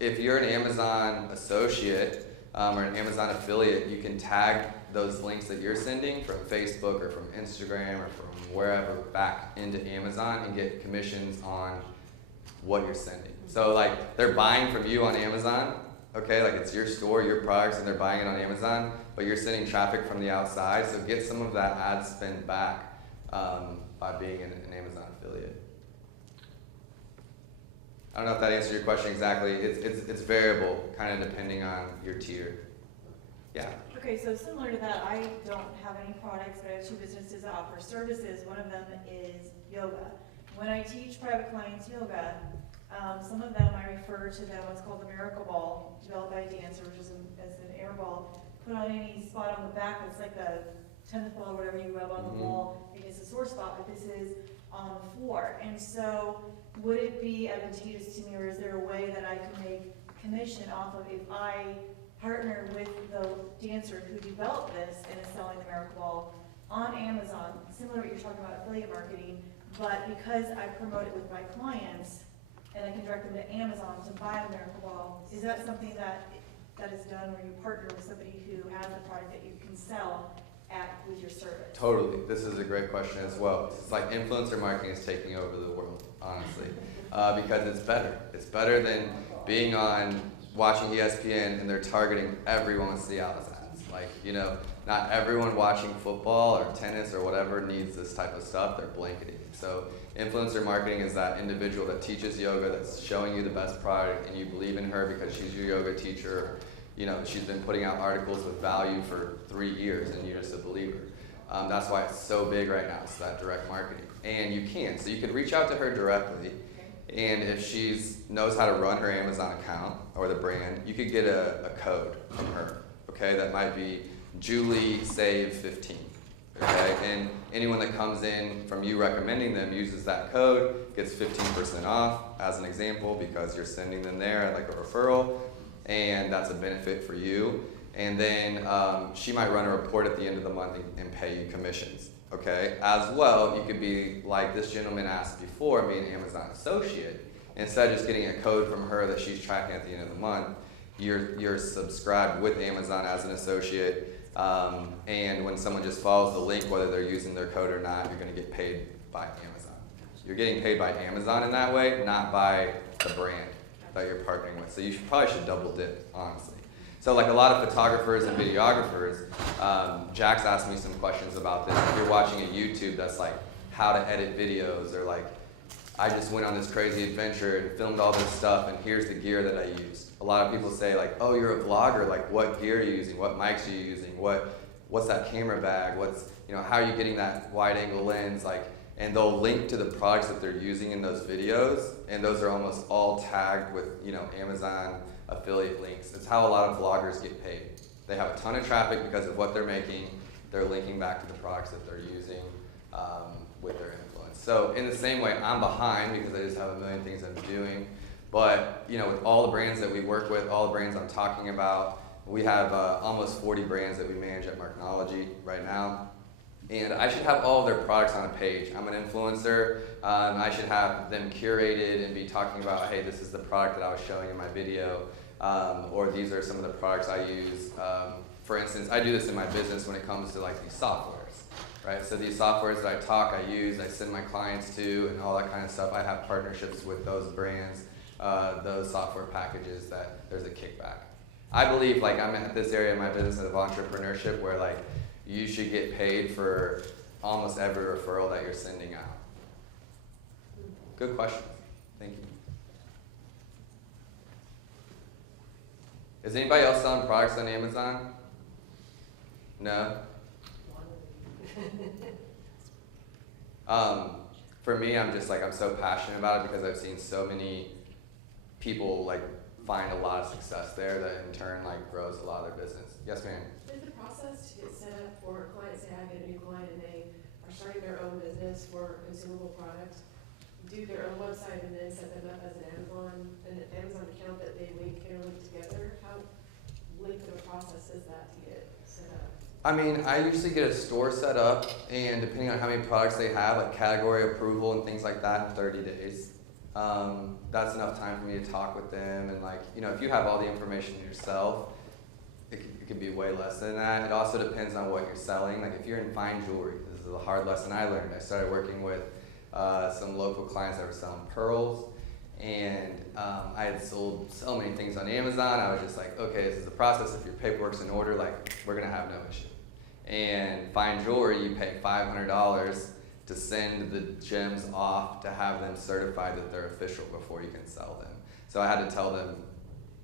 If you're an Amazon associate or an Amazon affiliate, you can tag those links that you're sending from Facebook or from Instagram or from wherever back into Amazon and get commissions on what you're sending. So like they're buying from you on Amazon, okay, like it's your store, your products, and they're buying it on Amazon, but you're sending traffic from the outside, so get some of that ad spend back by being an Amazon affiliate. I don't know if that answered your question exactly. It's variable, kind of depending on your tier. Yeah. Okay, so similar to that, I don't have any products, but I have two businesses that offer services. One of them is yoga. When I teach private clients yoga, some of them I refer to them what's called the miracle ball, developed by a dancer, which is as an air ball, put on any spot on the back that's like the tennis ball, whatever you rub on the wall, it gets a sore spot, but this is on the floor. And so would it be advantageous to me, or is there a way that I can make commission off of if I partner with the dancer who developed this and is selling the miracle ball on Amazon, similar to what you're talking about affiliate marketing, but because I promote it with my clients and I can direct them to Amazon to buy the miracle ball, is that something that is done where you partner with somebody who has the product that you can sell with your service? Totally. This is a great question as well. It's like influencer marketing is taking over the world, honestly, because it's better. It's better than being on watching ESPN and they're targeting everyone with Cialis ads. Like, you know, not everyone watching football or tennis or whatever needs this type of stuff. They're blanketing. So influencer marketing is that individual that teaches yoga, that's showing you the best product, and you believe in her because she's your yoga teacher. You know, she's been putting out articles with value for 3 years, and you're just a believer. That's why it's so big right now. It's that direct marketing, and you can. So you can reach out to her directly, and if she knows how to run her Amazon account or the brand, you could get a code from her. Okay, that might be Julie Save 15. Okay, and anyone that comes in from you recommending them uses that code, gets 15% off as an example, because you're sending them there like a referral, and that's a benefit for you. And then she might run a report at the end of the month and pay you commissions. Okay, as well, you could be like this gentleman asked before, be an Amazon associate. Instead of just getting a code from her that she's tracking at the end of the month, you're subscribed with Amazon as an associate. And when someone just follows the link, whether they're using their code or not, you're going to get paid by Amazon. You're getting paid by Amazon in that way, not by the brand that you're partnering with. So you probably should double dip, honestly. So like a lot of photographers and videographers, Jack's asked me some questions about this. If you're watching a YouTube that's like how to edit videos, or like I just went on this crazy adventure and filmed all this stuff and here's the gear that I used. A lot of people say like, oh, you're a vlogger, like what gear are you using? What mics are you using? What's that camera bag? How are you getting that wide angle lens? And they'll link to the products that they're using in those videos, and those are almost all tagged with, Amazon affiliate links. It's how a lot of vloggers get paid. They have a ton of traffic because of what they're making. They're linking back to the products that they're using with their influence. So in the same way, I'm behind because I just have a million things I'm doing. But with all the brands that we work with, all the brands I'm talking about, we have almost 40 brands that we manage at Marknology right now. And I should have all of their products on a page. I'm an influencer. I should have them curated and be talking about, hey, this is the product that I was showing in my video, or these are some of the products I use. For instance, I do this in my business when it comes to like these softwares, right? So these softwares that I use, I send my clients to, and all that kind of stuff. I have partnerships with those brands, those software packages that there's a kickback. I believe I'm at this area of my business of entrepreneurship where you should get paid for almost every referral that you're sending out. Good question. Thank you. Is anybody else selling products on Amazon? No? For me, I'm so passionate about it because I've seen so many people like find a lot of success there that in turn like grows a lot of their business. Yes, ma'am. Is the process to get set up for clients, say I get a new client and they are starting their own business for consumable products, do their own website and then set them up as an Amazon account that they interlink together? How lengthy of a process is that to get set up? I mean, I usually get a store set up, and depending on how many products they have, like category approval and things like that, in 30 days. That's enough time for me to talk with them, and like, you know, if you have all the information yourself, it could be way less than that. It also depends on what you're selling. Like if you're in fine jewelry, this is a hard lesson I learned. I started working with some local clients that were selling pearls, and I had sold so many things on Amazon. I was just like, okay, this is the process. If your paperwork's in order, like we're gonna have no issue. And fine jewelry, you pay $500 to send the gems off to have them certified that they're official before you can sell them. So I had to tell them,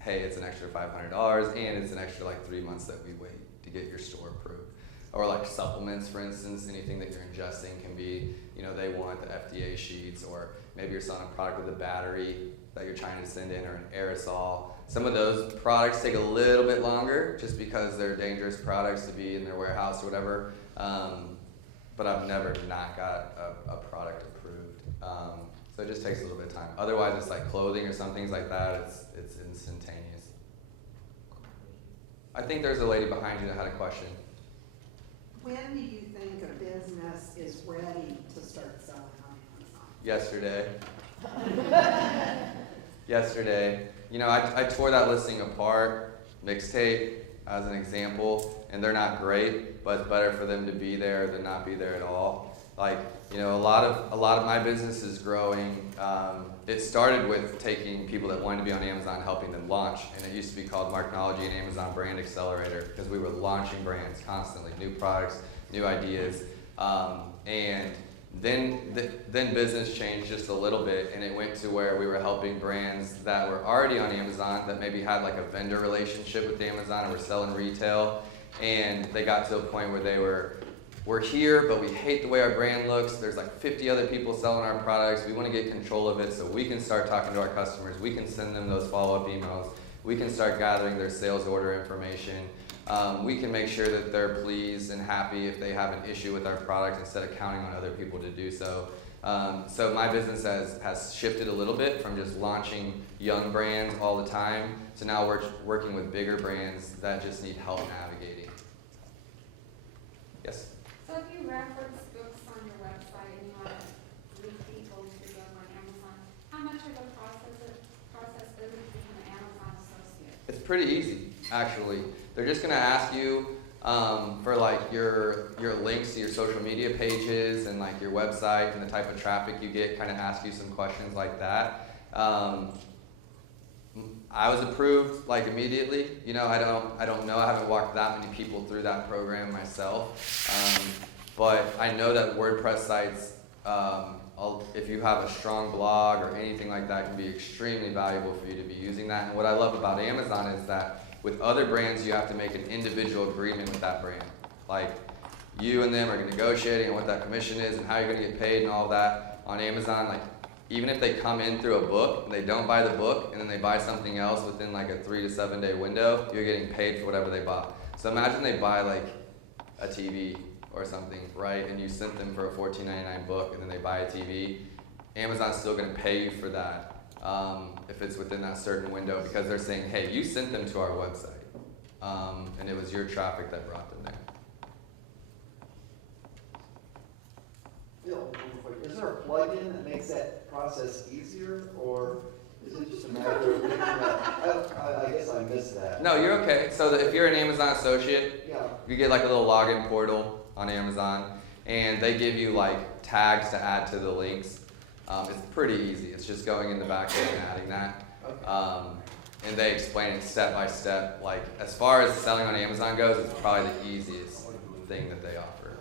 hey, it's an extra $500 and it's an extra like 3 months that we wait to get your store approved. Or like supplements, for instance, anything that you're ingesting can be, you know, they want the FDA sheets, or maybe you're selling a product with a battery that you're trying to send in, or an aerosol. Some of those products take a little bit longer just because they're dangerous products to be in their warehouse or whatever. But I've never not got a product approved. So it just takes a little bit of time. Otherwise, it's like clothing or some things like that, it's instantaneous. I think there's a lady behind you that had a question. When do you think a business is ready to start selling on Amazon? Yesterday. Yesterday. You know, I tore that listing apart, mixtape as an example, and they're not great, but it's better for them to be there than not be there at all. Like, you know, a lot of my business is growing. It started with taking people that wanted to be on Amazon, helping them launch, and it used to be called Marknology and Amazon Brand Accelerator because we were launching brands constantly, new products, new ideas, and then business changed just a little bit, and it went to where we were helping brands that were already on Amazon that maybe had like a vendor relationship with Amazon or were selling retail, and they got to a point where we're here, but we hate the way our brand looks. There's like 50 other people selling our products. We want to get control of it so we can start talking to our customers. We can send them those follow-up emails. We can start gathering their sales order information. We can make sure that they're pleased and happy if they have an issue with our product instead of counting on other people to do so. So my business has shifted a little bit from just launching young brands all the time to now working with bigger brands that just need help navigating. Yes? So if you reference books on your website and you want to lead people to go on Amazon, how much of a process is it being an Amazon associate? It's pretty easy, actually. They're just gonna ask you for like your links to your social media pages and like your website and the type of traffic you get, kind of ask you some questions like that. I was approved like immediately. You know, I don't know. I haven't walked that many people through that program myself. But I know that WordPress sites, if you have a strong blog or anything like that, can be extremely valuable for you to be using that. And what I love about Amazon is that with other brands, you have to make an individual agreement with that brand. Like, you and them are negotiating on what that commission is and how you're gonna get paid and all that. On Amazon, like, even if they come in through a book, and they don't buy the book, and then they buy something else within like a 3 to 7 day window, you're getting paid for whatever they bought. So imagine they buy like a TV or something, right? And you sent them for a $14.99 book, and then they buy a TV. Amazon's still gonna pay you for that if it's within that certain window, because they're saying, hey, you sent them to our website, and it was your traffic that brought them there. Bill, is there a plugin that makes that process easier, or is it just a matter of picking up? I guess I missed that. No, you're okay. So that if you're an Amazon associate, Yeah. you get like a little login portal on Amazon, and they give you like tags to add to the links. It's pretty easy. It's just going in the back end and adding that. Okay. And they explain it step by step. Like, as far as selling on Amazon goes, it's probably the easiest. thing that they offer.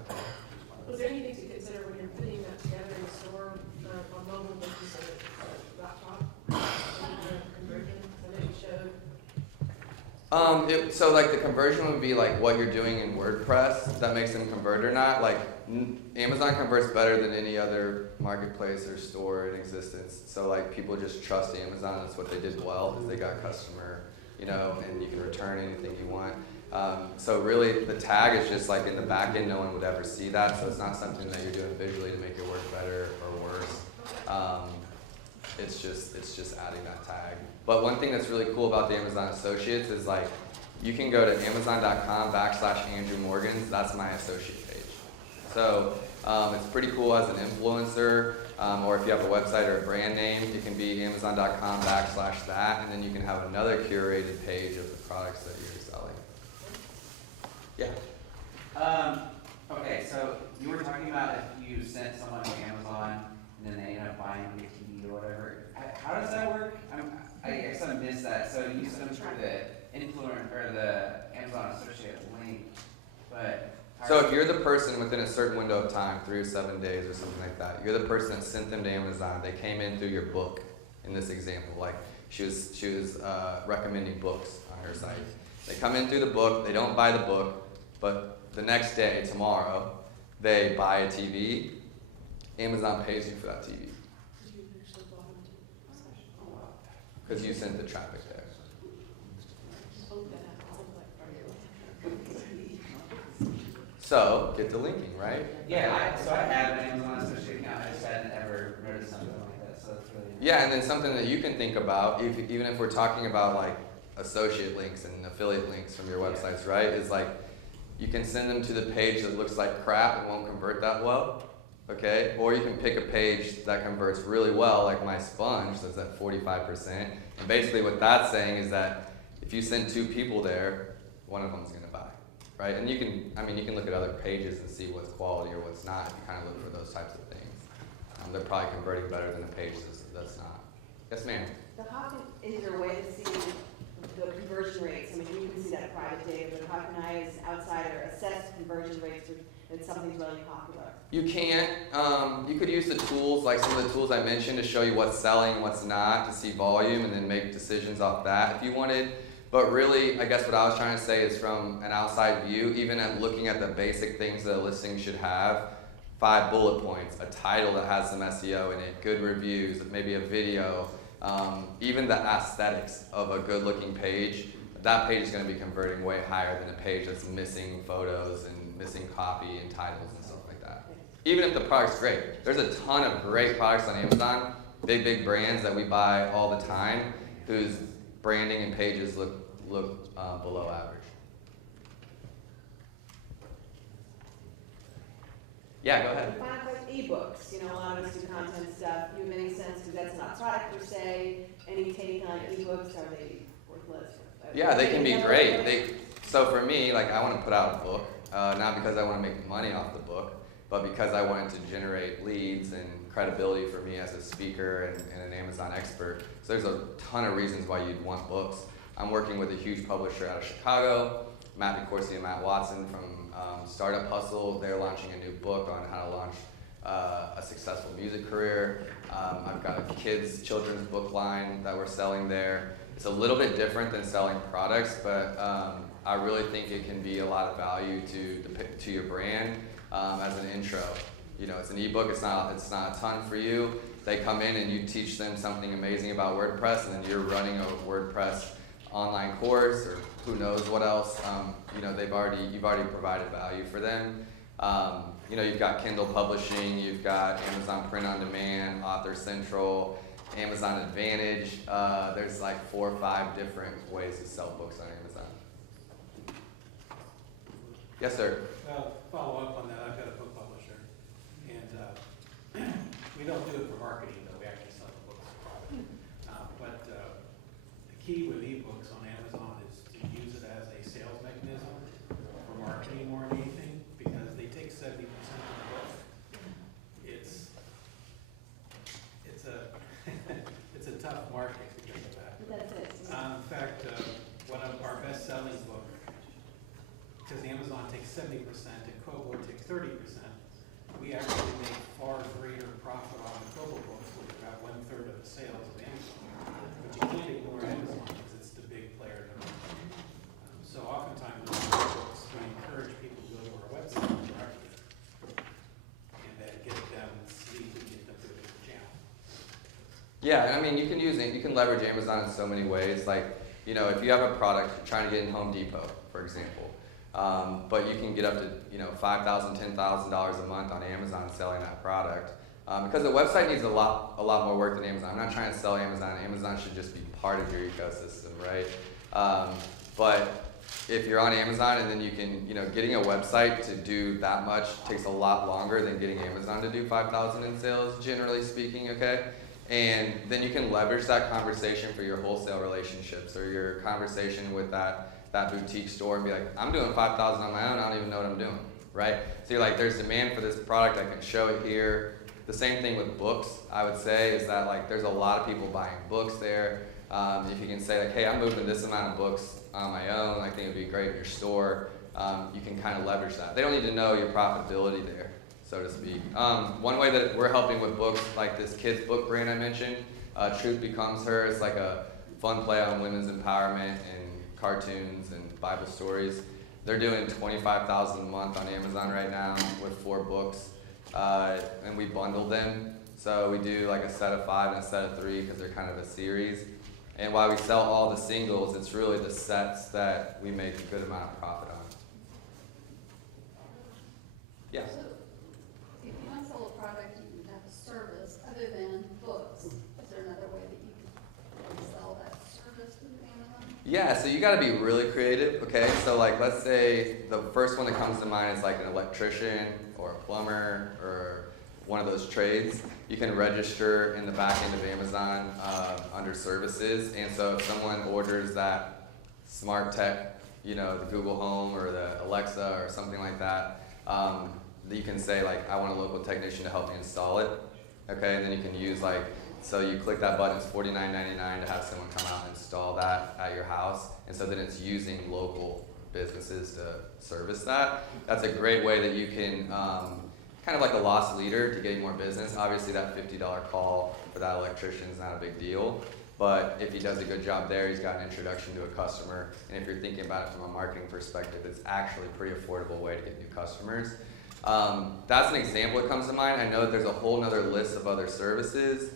Was there anything to consider when you're putting that together in the store, on mobile, like you said, laptop, conversion, I know you showed. So like the conversion would be like what you're doing in WordPress, if that makes them convert or not. Like Amazon converts better than any other marketplace or store in existence. So like people just trust Amazon. That's what they did well, is they got customer, you know, and you can return anything you want. So really the tag is just like in the back end, no one would ever see that. So it's not something that you're doing visually to make it work better or worse. It's just adding that tag. But one thing that's really cool about the Amazon Associates is like, you can go to amazon.com/Andrew Morgans, that's my associate page. So it's pretty cool as an influencer, or if you have a website or a brand name, it can be amazon.com/that, and then you can have another curated page of the products that you're selling. Yeah. Okay, so you were talking about if you sent someone to Amazon and then they end up buying the TV or whatever. How does that work? I guess I missed that. So you sent them through the influencer or the Amazon associate link, but So if you're the person within a certain window of time, 3 or 7 days or something like that, you're the person that sent them to Amazon. They came in through your book in this example. Like she was recommending books on her site. They come in through the book, they don't buy the book, but the next day, tomorrow, they buy a TV. Amazon pays you for that TV. Because you sent the traffic there. So, get the linking, right? yeah, so I have an Amazon associate account. I just hadn't ever noticed something like that. So that's really Yeah, and then something that you can think about, even if we're talking about like associate links and affiliate links from your websites, right? Is like, you can send them to the page that looks like crap and won't convert that well, okay? Or you can pick a page that converts really well, like my sponge that's at 45%. And basically what that's saying is that if you send 2 people there, one of them's gonna buy, right? And you can look at other pages and see what's quality or what's not if you kind of look for those types of things. They're probably converting better than a page that's not. Yes, ma'am? So how is there a way to see the conversion rates? I mean, you can see that private data, but how can I, as an outsider, assess conversion rates if something's really popular? You can't. You could use the tools, like some of the tools I mentioned, to show you what's selling, what's not, to see volume, and then make decisions off that if you wanted. But really, I guess what I was trying to say is from an outside view, even at looking at the basic things that a listing should have, 5 bullet points, a title that has some SEO in it, good reviews, maybe a video, even the aesthetics of a good-looking page, that page is going to be converting way higher than a page that's missing photos and missing copy and titles and stuff like that. Even if the product's great. There's a ton of great products on Amazon, big brands that we buy all the time, whose branding and pages look below average. Yeah, go ahead. Final question, ebooks, you know, a lot of us do content stuff. Do you have any sense, because that's not product per se, any take on ebooks, are they worthless? Yeah, they can be great. So for me, like I want to put out a book, not because I want to make money off the book, but because I wanted to generate leads and credibility for me as a speaker and an Amazon expert. So there's a ton of reasons why you'd want books. I'm working with a huge publisher out of Chicago, Matt DeCourcy and Matt Watson from Startup Hustle. They're launching a new book on how to launch a successful music career. I've got a children's book line that we're selling there. It's a little bit different than selling products, but I really think it can be a lot of value to your brand as an intro. You know, it's an ebook. It's not a ton for you. They come in and you teach them something amazing about WordPress, and then you're running a WordPress online course or who knows what else. You know, you've already provided value for them. You know, you've got Kindle publishing, you've got Amazon Print on Demand, Author Central, Amazon Advantage. There's like 4 or 5 different ways to sell books on Amazon. Yes, sir. Follow up on that, I've got a book publisher, and we don't do it for marketing, though, we actually sell the books as a product. But the key with ebooks on Amazon is to use it as a sales mechanism for marketing more than anything, because they take 70% of the book. It's a tough market because of that. That's it. In fact, one of our best-selling books, because Amazon takes 70% and Kobo take 30%, we actually make far greater profit on the Kobo books, which are about 1/3 of the sales of Amazon. But you can't ignore Amazon because it's the big player in the market. So oftentimes with our books, we encourage people to go to our website directly and then get them sleep and get them to the channel. Yeah, I mean, you can leverage Amazon in so many ways. Like, you know, if you have a product, you're trying to get in Home Depot, for example, but you can get up to, you know, $5,000, $10,000 a month on Amazon selling that product. Because the website needs a lot more work than Amazon. I'm not trying to sell Amazon. Amazon should just be part of your ecosystem, right? But if you're on Amazon and then you can, you know, getting a website to do that much takes a lot longer than getting Amazon to do 5,000 in sales, generally speaking, okay? And then you can leverage that conversation for your wholesale relationships or your conversation with that boutique store and be like, I'm doing 5,000 on my own, I don't even know what I'm doing, right? So you're like, there's demand for this product, I can show it here. The same thing with books, I would say, is that like there's a lot of people buying books there. If you can say like, hey, I'm moving this amount of books on my own, I think it would be great in your store, you can kind of leverage that. They don't need to know your profitability there, so to speak. One way that we're helping with books, like this kids book brand I mentioned, Truth Becomes Her, it's like a fun play on women's empowerment and cartoons and Bible stories. They're doing $25,000 a month on Amazon right now with 4 books, and we bundle them. So we do like a set of 5 and a set of 3 because they're kind of a series. And while we sell all the singles, it's really the sets that we make a good amount of profit on. Yeah. So, if you don't sell a product, you have a service other than books. Is there another way that you can sell that service through Amazon? Yeah, so you got to be really creative, okay? So like, let's say the first one that comes to mind is like an electrician or a plumber or one of those trades. You can register in the back end of Amazon under services, and so if someone orders that smart tech, you know, the Google Home or the Alexa or something like that, you can say like, I want a local technician to help me install it, okay? And then you can use like, so you click that button, it's $49.99 to have someone come out and install that at your house, and so then it's using local businesses to service that. That's a great way that you can kind of like a lost leader to get more business. Obviously that $50 call for that electrician is not a big deal, but if he does a good job there, he's got an introduction to a customer, and if you're thinking about it from a marketing perspective, it's actually a pretty affordable way to get new customers. That's an example that comes to mind. I know that there's a whole nother list of other services.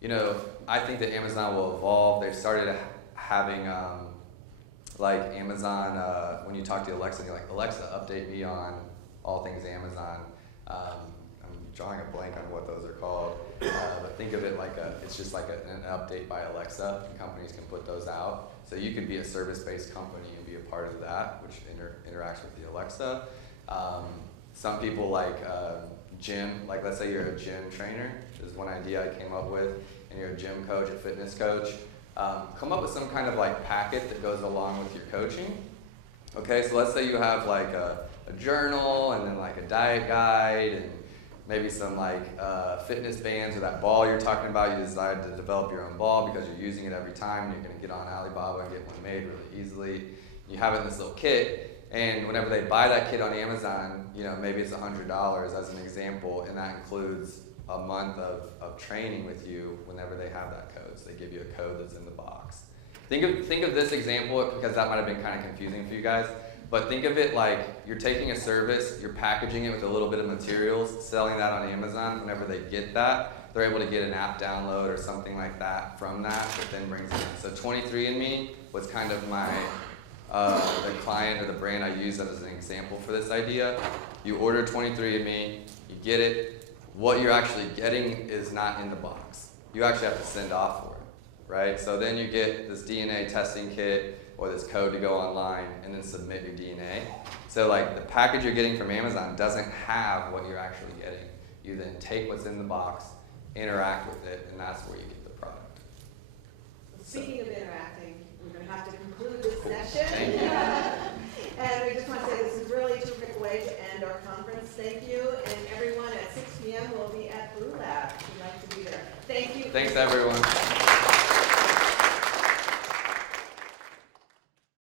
You know, I think that Amazon will evolve. They've started having like Amazon, when you talk to Alexa, and you're like, Alexa, update me on all things Amazon. I'm drawing a blank on what those are called, but think of it like it's just like an update by Alexa, and companies can put those out. So you could be a service-based company and be a part of that, which interacts with the Alexa. Some people like gym, like let's say you're a gym trainer, this is one idea I came up with, and you're a gym coach, a fitness coach. Come up with some kind of like packet that goes along with your coaching. Okay, so let's say you have like a journal and then like a diet guide and maybe some like fitness bands or that ball you're talking about. You decide to develop your own ball because you're using it every time, and you're going to get on Alibaba and get one made really easily. You have it in this little kit, and whenever they buy that kit on Amazon, you know, maybe it's $100 as an example, and that includes a month of training with you whenever they have that code. So they give you a code that's in the box. Think of this example, because that might have been kind of confusing for you guys. But think of it like you're taking a service, you're packaging it with a little bit of materials, selling that on Amazon. Whenever they get that, they're able to get an app download or something like that from that then brings it in. So 23andMe was kind of my, the client or the brand I used as an example for this idea. You order 23andMe, you get it. What you're actually getting is not in the box. You actually have to send off for it, right? So then you get this DNA testing kit, or this code to go online and then submit your DNA. So like the package you're getting from Amazon doesn't have what you're actually getting. You then take what's in the box, interact with it, and that's where you get the product. Speaking of interacting, we're going to have to conclude this session. Thank you. And we just want to say this is really a terrific way to end our conference. Thank you. And everyone at 6 p.m. will be at Brew Lab if you'd like to be there. Thank you. Thanks, everyone.